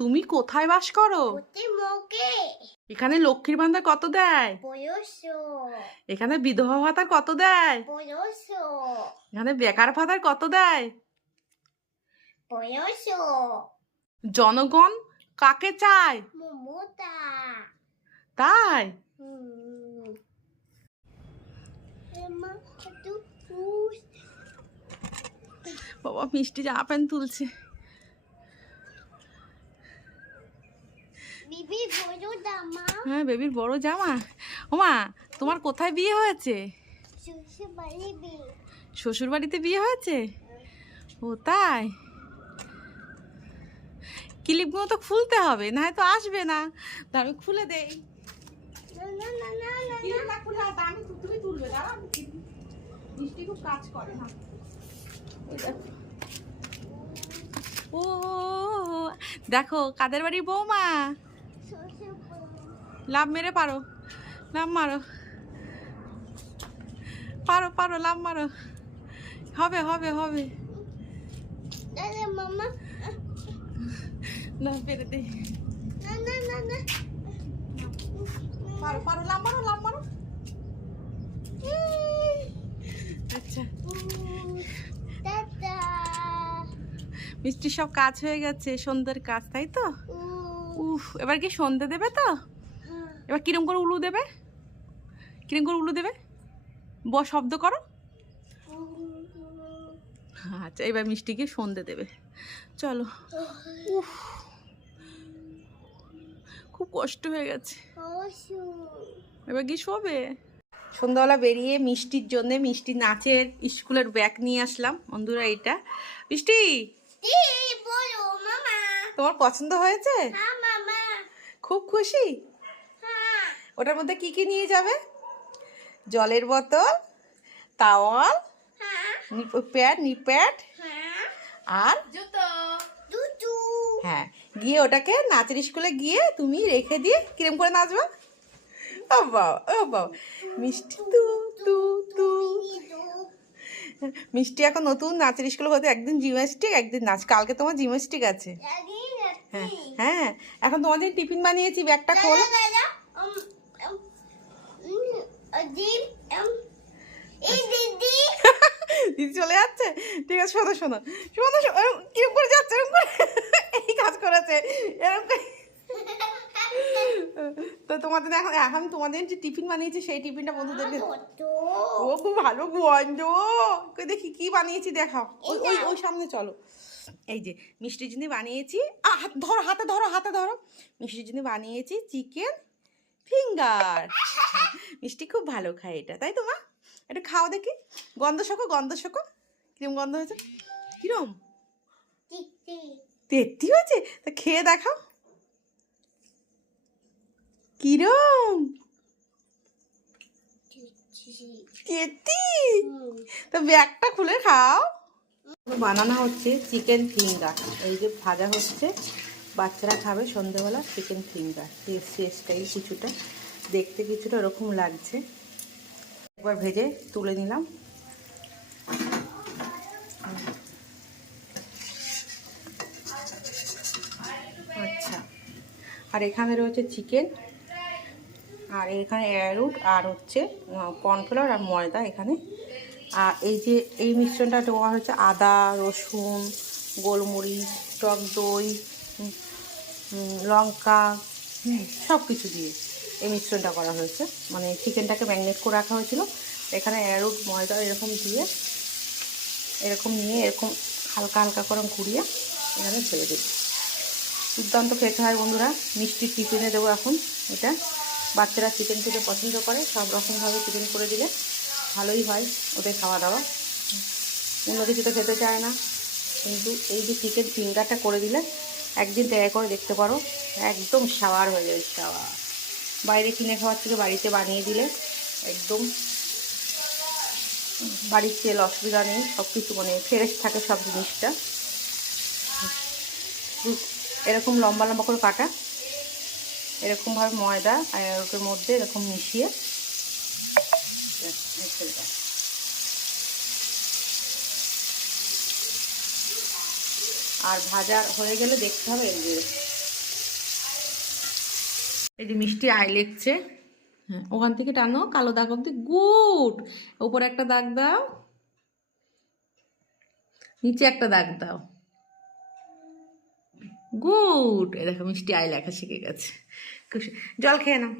তুমি কোথায় বাস করো? এখানে লক্ষ্মীর ভান্ডার কত দেয়? এখানে বিধবা ভাতা কত দেয়? এখানে বেকার ভাতা কত দেয়? জনগণ কাকে চায়? তাই বাবা মিষ্টি জামা প্যান্ট তুলছে। হ্যাঁ বেবির বড় জামা। ওমা তোমার কোথায় বিয়ে হয়েছে? শ্বশুর বাড়িতে বিয়ে হয়েছে। ও তাই, ক্লিপগুলো তো খুলতে হবে, না তো আসবে না। আমি খুলে দেই। তুমি তুলবে, দাঁড়া মিষ্টি খুব কাজ করে না। ও দেখো কাদের বাড়ির বৌমা। লাভ মেরে পারো, লাভ মারো, পারো পারো, লাভ মারো, হবে হবে হবে। না পেরে দে, পারো পারো, লাভ মারো লাভ মারো। আচ্ছা মিষ্টির সব কাজ হয়ে গেছে, সন্ধ্যের কাজ, তাই তো? উফ, এবার কি সন্ধে দেবে তো? এবার কিরম করে উলু দেবে? কিরম করে উলু দেবে? শব্দ করো। আচ্ছা এবার মিষ্টিকে সন্ধে দেবে, চলো। উফ খুব কষ্ট হয়ে গেছে, এবার কি শোবে? সন্ধ্যাবেলা বেরিয়ে মিষ্টির জন্য মিষ্টি নাচের স্কুলের ব্যাগ নিয়ে আসলাম বন্ধুরা। এটা মিষ্টি তোমার পছন্দ হয়েছে? খুব খুশি? ওটার মধ্যে কি কি নিয়ে যাবে? জলের বোতল, তাওয়াল, নিপ্যাড আর হ্যাঁ, গিয়ে ওটাকে নাচের স্কুলে গিয়ে তুমি রেখে দিয়ে কিরম করে নাচবা। ও বাবা ও বাবা, মিষ্টি তু তু তু। মিষ্টি এখন নতুন নাচের স্কুলে হতে, একদিন জিমন্যাস্টিক একদিন নাচ। কালকে তোমার জিমন্যাস্টিক আছে। হ্যাঁ হ্যাঁ, এখন তোমাদের টিফিন বানিয়েছি, ব্যাগটা খোল। দিদি চলে যাচ্ছে, ঠিক আছে। শোনো শোনো শোনো, কিরম করে যাচ্ছে, এরকম করে এই কাজ করেছে এরকম করে। তো তোমাদের এখন এখন তোমাদের যে টিফিন বানিয়েছি সেই টিফিনটা বন্ধুদেরকে। ও খুব ভালো গন্ধ, দেখি কি বানিয়েছি দেখাও। ওই ওই ওই সামনে চলো। এই যে মিষ্টির জন্য বানিয়েছি, ধরো হাতে ধরো হাতে ধরো। মিষ্টির জন্য বানিয়েছি চিকেন ফিঙ্গার। মিষ্টি খুব ভালো খায় এটা, তাই তো মা? এটা খাও দেখি, গন্ধ শোকো গন্ধ শোকো, কিরম গন্ধ হয়েছে? কিরম তেত্তি হয়েছে? তা খেয়ে দেখাও কিরম তেত্তি। তা ব্যাগটা খুলে খাও। বানানো হচ্ছে চিকেন ফিঙ্গার, এই যে ভাজা হচ্ছে, বাচ্চারা খাবে সন্ধ্যেবেলা চিকেন ফিঙ্গার। শেষটাই কিছুটা দেখতে কিছুটা এরকম লাগছে। একবার ভেজে তুলে নিলাম। আচ্ছা, আর এখানে রয়েছে চিকেন, আর এখানে অ্যারোট, আর হচ্ছে কর্নফ্লাওয়ার আর ময়দা এখানে। আর এই যে এই মিশ্রণটা দেওয়া হয়েছে আদা, রসুন, গোলমরিচ, টক দই, লঙ্কা, সব কিছু দিয়ে এই মিশ্রণটা করা হয়েছে। মানে চিকেনটাকে ম্যারিনেট করে রাখা হয়েছিল। এখানে অ্যারোট, ময়দা এরকম দিয়ে, এরকম নিয়ে এরকম হালকা হালকা করে ঘুরিয়ে এখানে ছেড়ে দেবো। দুর্দান্ত খেতে হয় বন্ধুরা, মিষ্টির টিফিনে দেবো এখন এটা। বাচ্চারা চিকেন খেতে পছন্দ করে, সব রকমভাবে চিকেন করে দিলে ভালোই হয় ওদের খাওয়া দাওয়া। অন্য কিছু তো খেতে চায় না, কিন্তু এই যে চিকেন ফিঙ্গারটা করে দিলে একদিন ট্রাই করে দেখতে পারো, একদম সাওয়ার হয়ে যাবে। সাওয়ার বাইরে কিনে খাওয়ার থেকে বাড়িতে বানিয়ে দিলে একদম বাড়ির তেল, অসুবিধা নেই, সব কিছু মানে ফ্রেশ থাকে সব জিনিসটা। এরকম লম্বা লম্বা করে কাটা, এরকমভাবে ময়দা আর ওটার মধ্যে এরকম মিশিয়ে আর ভাজা হয়ে গেলে দেখতে হবে এই যে এই যে মিষ্টি আই লিখছে। হ্যাঁ, ওখান থেকে টানো, কালো দাগ অব্দি। গুড। উপরে একটা দাগ দাও, নিচে একটা দাগ দাও। গুড। এ দেখো মিষ্টি আই লেখা শিখে গেছে। জল খেয়ে নাও।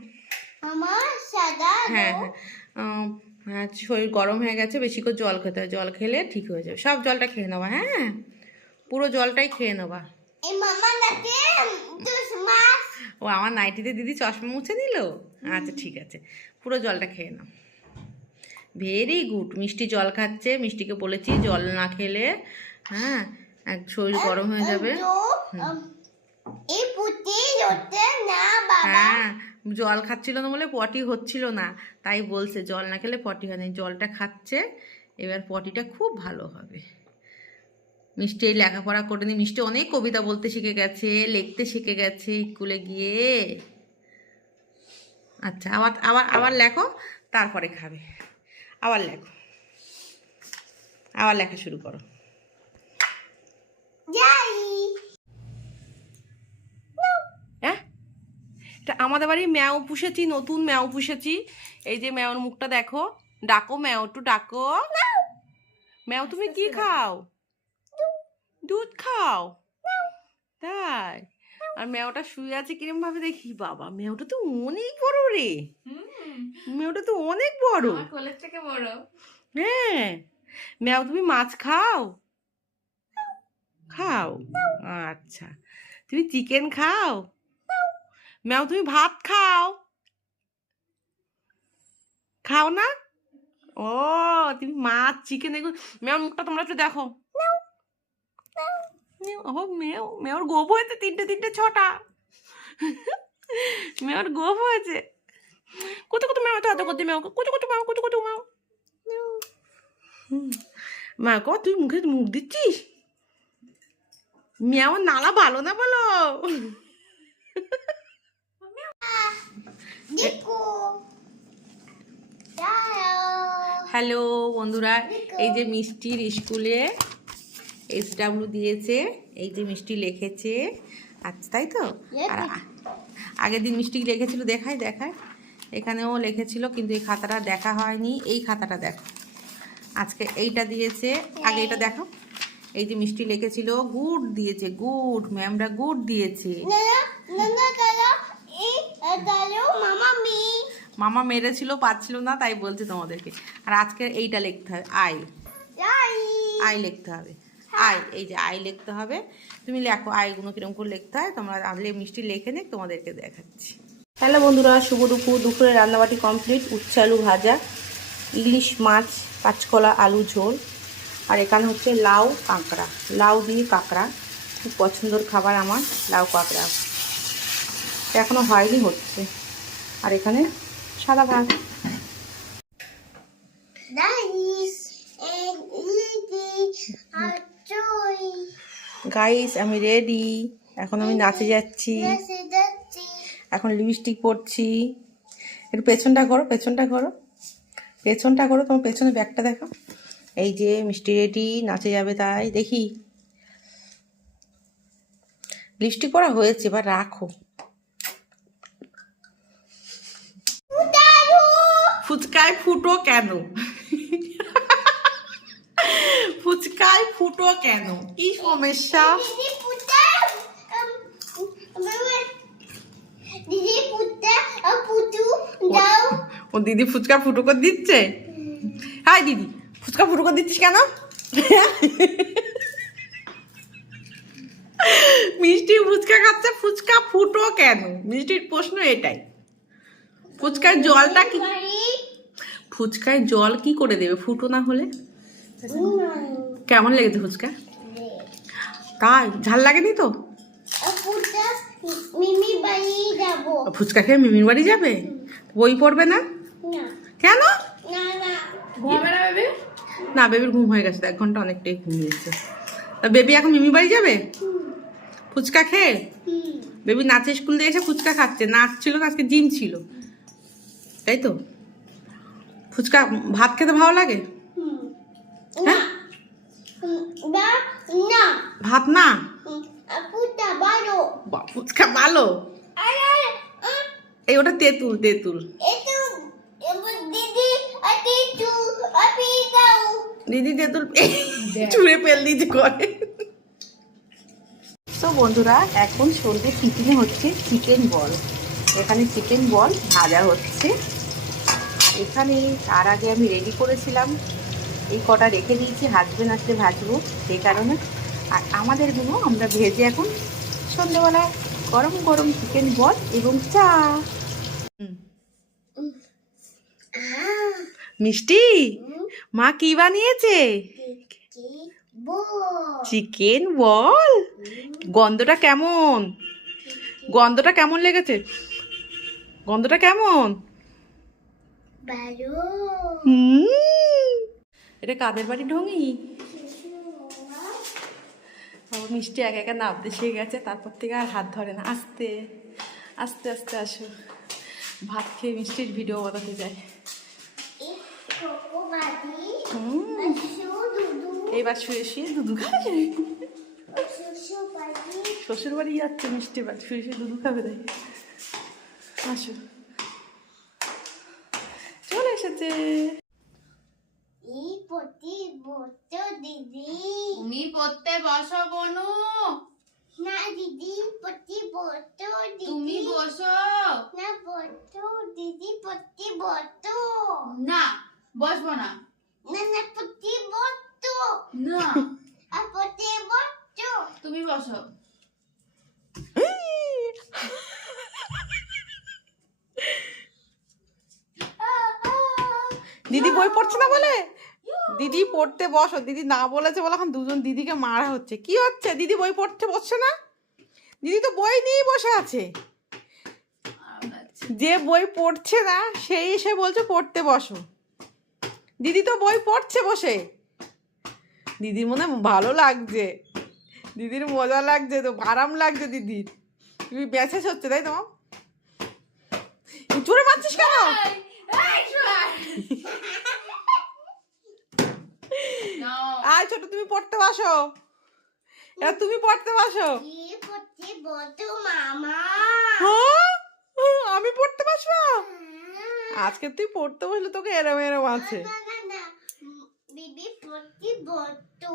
হ্যাঁ হ্যাঁ, হ্যাঁ, শরীর গরম হয়ে গেছে, বেশি করে জল খেতে হয়, জল খেলে ঠিক হয়ে যাবে। সব জলটা খেয়ে নেবা, হ্যাঁ, পুরো জলটাই খেয়ে নেবা। ও আমার নাইটিতে দিদি চশমা মুছে দিল। আচ্ছা ঠিক আছে, পুরো জলটা খেয়ে নাও। Very good. মিষ্টি জল খাচ্ছে, মিষ্টিকে বলেছি জল না খেলে হ্যাঁ শরীর গরম হয়ে যাবে। হ্যাঁ, জল খাচ্ছিল না বলে পটি হচ্ছিল না, তাই বলছে জল না খেলে পটি হয় না। জলটা খাচ্ছে, এবার পটিটা খুব ভালো হবে। মিষ্টি এই লেখাপড়া করে নি, মিষ্টি অনেক কবিতা বলতে শিখে গেছে, লিখতে শিখে গেছে স্কুলে গিয়ে। আচ্ছা, আবার আবার আবার লেখো, তারপরে খাবে। আবার লেখো, আবার লেখা শুরু করো। আমাদের বাড়ি ম্যাও পুষেছি, নতুন ম্যাও পুষেছি। এই যে ম্যাওর মুখটা দেখো। ডাকো ম্যাও, একটু ডাকো। ম্যাও তুমি কি খাও? দুধ খাও? তাই? আর ম্যাওটা শুয়ে আছে কিরম ভাবে দেখি। বাবা, ম্যাওটা তো অনেক বড় রে। ম্যাওটা তো অনেক বড়, কোলের থেকে বড়। হ্যাঁ। ম্যাও তুমি মাছ খাও? খাও। আচ্ছা, তুমি চিকেন খাও? ম্যাও তুমি ভাত খাও? খাও না? ও, তুমি মাছ চিকেন এগুলো। ম্যাওর মুখটা তোমরা একটু দেখো। ও মেও, মেওর গোপ হয়েছে তিনটে তিনটে ছটা। মেওর গোপ হয়েছে। কত কত ম্যাও, এত করতে ম্যাও, কত কত ম্যাও, কত কত ম্যাও। মা কো, তুই মুখে মুখ দিচ্ছিস? ম্যাও নালা ভালো না বলো। হ্যালো বন্ধুরা, এই যে মিষ্টির স্কুলে SW দিয়েছে, এই যে মিষ্টি লিখেছে। আচ্ছা, তাই তো? আর আগের দিন মিষ্টি লিখেছিল, দেখায় দেখায়, এখানেও লিখেছিল, কিন্তু এই খাতাটা দেখা হয়নি। এই খাতাটা দেখো, আজকে এইটা দিয়েছে। আগে এটা দেখো, এই যে মিষ্টি লিখেছিল, গুড দিয়েছে, গুড। ম্যামরা গুড দিয়েছে। মামা মেরেছিল, পাচ্ছিল না, তাই বলছে তোমাদেরকে। আর আজকে এইটা লিখতে হবে, আই। আই লিখতে হবে, আই। এই যে আই লিখতে হবে। তুমি লেখো আইগুলো কিরকম করে লিখতে হয়। তোমরা আসলে মিষ্টি লিখে নে, তোমাদেরকে দেখাচ্ছি। হ্যালো বন্ধুরা, শুভ দুপুর। দুপুরে রান্নাবাটি কমপ্লিট। উচ্ছে আলু ভাজা, ইলিশ মাছ, কাঁচকলা আলু ঝোল, আর এখানে হচ্ছে লাউ কাঁকড়া। লাউ দিয়ে কাঁকড়া খুব পছন্দের খাবার আমার, লাউ কাঁকড়া। এখনো হয়নি, হচ্ছে। আর এখানে সাদা ভাত। গাইস, আমি রেডি। এখন আমি নাচে যাচ্ছি। এখন লিপস্টিক পরছি। একটু পেছনটা করো, পেছনটা করো, পেছনটা করো। তোমার পেছনে ব্যাগটা দেখো। এই যে মিষ্টি রেডি, নাচে যাবে, তাই দেখি। লিপস্টিক পরা হয়েছে, এবার রাখো। ফুচকায় ফুটো কেন? ফুচকায় ফুটো কেন? কি সমস্যা? ও দিদি ফুচকা ফুটো করে দিচ্ছে। হাই দিদি, ফুচকা ফুটো করে দিচ্ছিস কেন? মিষ্টি ফুচকা খাচ্ছে, ফুচকা ফুটো কেন? মিষ্টির প্রশ্ন এটাই। ফুচকার জলটা কি, ফুচকায় জল কি করে দেবে ফুটো না হলে? কেমন লেগেছে ফুচকা? তাই? ঝাল লাগেনি তো? ফুচকা খেয়ে মিমির বাড়ি যাবে? বই পড়বে না? কেন? না, বেবির ঘুম হয়ে গেছে, 1 ঘন্টা অনেকটাই ঘুমিয়েছে। বেবি এখন মিমি বাড়ি যাবে ফুচকা খেয়ে? বেবি নাচে স্কুল দিয়ে এসে ফুচকা খাচ্ছে। নাচ ছিল না আজকে, জিম ছিল, তাই তো? ফুচকা ভাত খেতে ভালো লাগে? হ্যাঁ, ভাত না, ফুচকা ভালো। ফুচকা ভালো? এই ওটা তেঁতুল তেঁতুল। দিদি তেঁতুল চুড়ে ফেল দিতে করে। তো বন্ধুরা এখন সন্ধ্যে টিফিনে হচ্ছে চিকেন বল। এখানে চিকেন বল ভাজা হচ্ছে। এখানে তার আগে আমি রেডি করেছিলাম, এই কটা রেখে দিয়েছি, হাজবেন্ড আসলে ভাজবো সেই কারণে। আর আমাদেরগুলো আমরা ভেজে এখন সন্ধ্যেবেলায় গরম গরম চিকেন বল এবং চা। মিষ্টি, মা কি বানিয়েছে? চিকেন বল। গন্ধটা কেমন? গন্ধটা কেমন লেগেছে? গন্ধটা কেমন? এটা কাদের বাড়ি ঢঙি? মিষ্টি একা একা নামতে শিখে গেছে, তারপর থেকে আর হাত ধরে না। আস্তে আস্তে আস্তে আসো। ভাত খেয়ে মিষ্টির ভিডিও বানাতে যায়। এইবার শুয়ে শুয়ে দুধু খাবে। শ্বশুর বাড়ি যাচ্ছে মিষ্টি, বাড়ি শুয়ে শুয়ে দুধু খাবে। তাই আসো, চলে এসেছে। তুমি পড়তে বসো বনু। না দিদি পড়তে বসো। তুমি বসো। না বসো দিদি পড়তে বসো। না বসবো না। না না পড়তে বসো। না আর পড়তে বসো। তুমি বসো। দিদি বই পড়ছে না বলে? দিদি পড়তে বসো, দিদি না বলেছে বলে এখন দুজন দিদিকে মারা হচ্ছে। কি হচ্ছে? দিদি বই পড়তে বসছে না? দিদি তো বই নিয়েই বসে আছে। যে বই পড়ছে না সেই এসে বলছে পড়তে বসো। দিদি তো বই পড়ছে বসে। দিদির মনে ভালো লাগছে, দিদির মজা লাগছে, তো আরাম লাগছে দিদির। তুমি ব্যাসেস হচ্ছে তাই তোমার? চুরে মারছিস কেন? আয় ছোট, তুমি পড়তে বসো। এবার তুমি পড়তে বসো। পড়তে বসো মামা। হ্যাঁ, আমি পড়তে বসবো? আজকে তুই পড়তে বসলে তোকে এরম এরম আছে। না না না দিদি পড়তে বসো।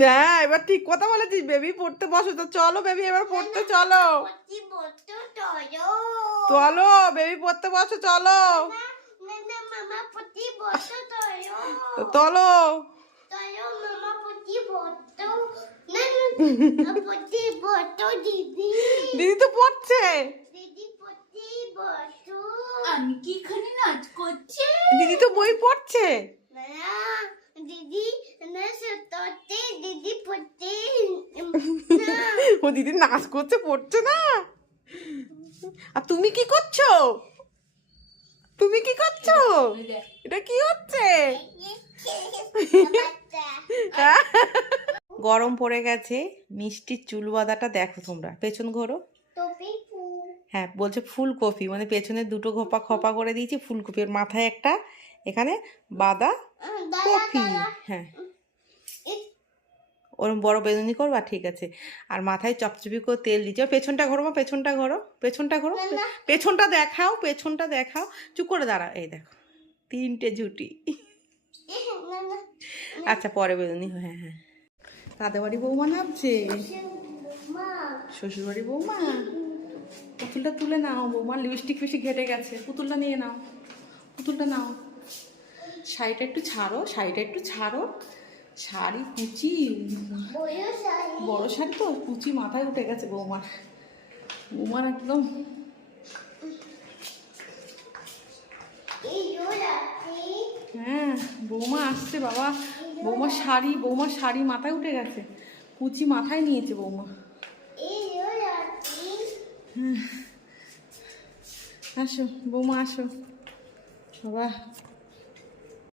হ্যাঁ, এবার ঠিক কথা বলেছিস। বেবি পড়তে বসো। তো চলো বেবি, এবার পড়তে চলো। পড়তে বসো চলো। চলো বেবি পড়তে বসো, চলো। না না মামা পড়তে বসো চলো। তো চলো। চলো মামা পড়তে বসো। না না পড়তে বসো দিদি। দিদি তো পড়ছে। দিদি পড়তে বসো। আমি কি এখানে নাচ করছি? দিদি তো বই পড়ছে। না দিদি না সত্যি দিদি পড়তে না। ও দিদি নাচ করছে, পড়ছে না। আর তুমি কি করছো? তুমি কি করছো? এটা কি হচ্ছে? গরম পড়ে গেছে। মিষ্টির চুল বাঁধাটা দেখো তোমরা। পেছন ঘোরো। হ্যাঁ, বলছে ফুলকপি, মানে পেছনে দুটো খোপা খোপা করে দিয়েছি ফুলকপি। ওর মাথায় একটা এখানে বাঁধা কপি। হ্যাঁ, ওরম বড় বেগুনি করবা, ঠিক আছে। আর মাথায় চপচপি করে তেল দিচ্ছে। পেছনটা ঘোরো মা, পেছনটা ঘোরো, পেছনটা ঘোরো, পেছনটা দেখাও, পেছনটা দেখাও। চুপ করে দাঁড়া। এই দেখো তিনটে জুটি। আচ্ছা পরে বেগুনি। হ্যাঁ হ্যাঁ, তাদের বাড়ি বৌমা নামছে। শ্বশুর বাড়ি বৌমা। পুতুলটা তুলে নাও। বৌমার লিপস্টিক ফিস্টিক ঘেটে গেছে। পুতুলটা নিয়ে নাও, পুতুলটা নাও। শাড়িটা একটু ছাড়ো, শাড়িটা একটু ছাড়ো। শাড়ি কুচি, বড় শাড়ি তো কুচি মাথায় উঠে গেছে বৌমার। বৌমার একদম হ্যাঁ, বৌমা আসছে বাবা। বৌমার শাড়ি মাথায় উঠে গেছে, কুচি মাথায় নিয়েছে বৌমা। আসো বৌমা আসো বাবা।